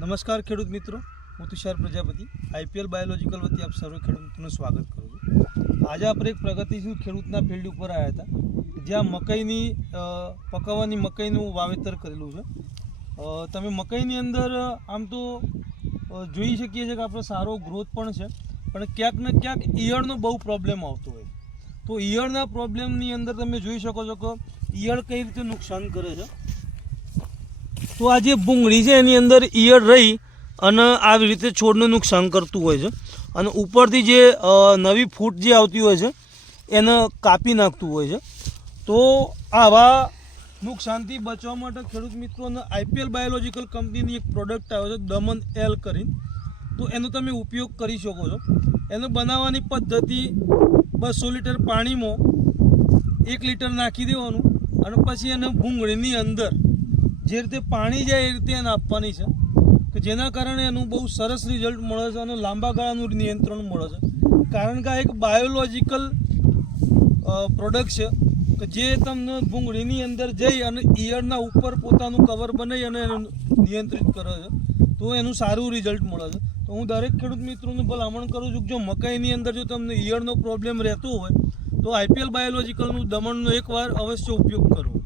નમસ્કાર ખેડૂત મિત્રો, હું તુષાર પ્રજાપતિ, આઈપીએલ બાયોલોજીકલ વતી આપ સર્વે ખેડૂત સ્વાગત કરું છું. આજે આપણે એક પ્રગતિશીલ ખેડૂતના ફિલ્ડ ઉપર આવ્યા હતા, જ્યાં મકાઈની પકવવાની પકાવવાની મકઈનું વાવેતર કરેલું છે. તમે મકાઈની અંદર, આમ તો જોઈ શકીએ છીએ કે આપણો સારો ગ્રોથ પણ છે, પણ ક્યાંક ને ક્યાંક ઈયળનો બહુ પ્રોબ્લેમ આવતો હોય તો ઈયળના પ્રોબ્લેમની અંદર તમે જોઈ શકો છો કે ઈયળ કઈ રીતે નુકસાન કરે છે. તો આ જે ભૂંગળી છે એની અંદર ઈયળ રહી અને આવી રીતે છોડને નુકસાન કરતું હોય છે. અને ઉપરથી જે નવી ફૂટ જે આવતી હોય છે, એને કાપી નાખતું હોય છે. તો આવા નુકસાનથી બચવા માટે ખેડૂત મિત્રોને આઈપીએલ બાયોલોજીકલ કંપનીની એક પ્રોડક્ટ આવે છે, દમન એલ કરીને. તો એનો તમે ઉપયોગ કરી શકો છો. એનો બનાવવાની પદ્ધતિ બસો લીટર પાણીમાં એક લીટર નાખી દેવાનું અને પછી એને ભૂંગળીની અંદર જે રીતે પાણી જાય એ રીતે એને આપવાની છે. કે જેના કારણે એનું બહુ સરસ રિઝલ્ટ મળે છે અને લાંબા ગાળાનું નિયંત્રણ મળે છે. કારણ કે આ એક બાયોલોજિકલ પ્રોડક્ટ છે કે જે તમને ભૂંગળીની અંદર જઈ અને ઈયળના ઉપર પોતાનું કવર બનાવી અને નિયંત્રિત કરે છે, તો એનું સારું રિઝલ્ટ મળે છે. તો હું દરેક ખેડૂત મિત્રોને ભલામણ કરું છું કે જો મકાઈની અંદર જો તમને ઈયળનો પ્રોબ્લેમ રહેતો હોય, તો આઈપીએલ બાયોલોજીકલનું દમણનો એકવાર અવશ્ય ઉપયોગ કરો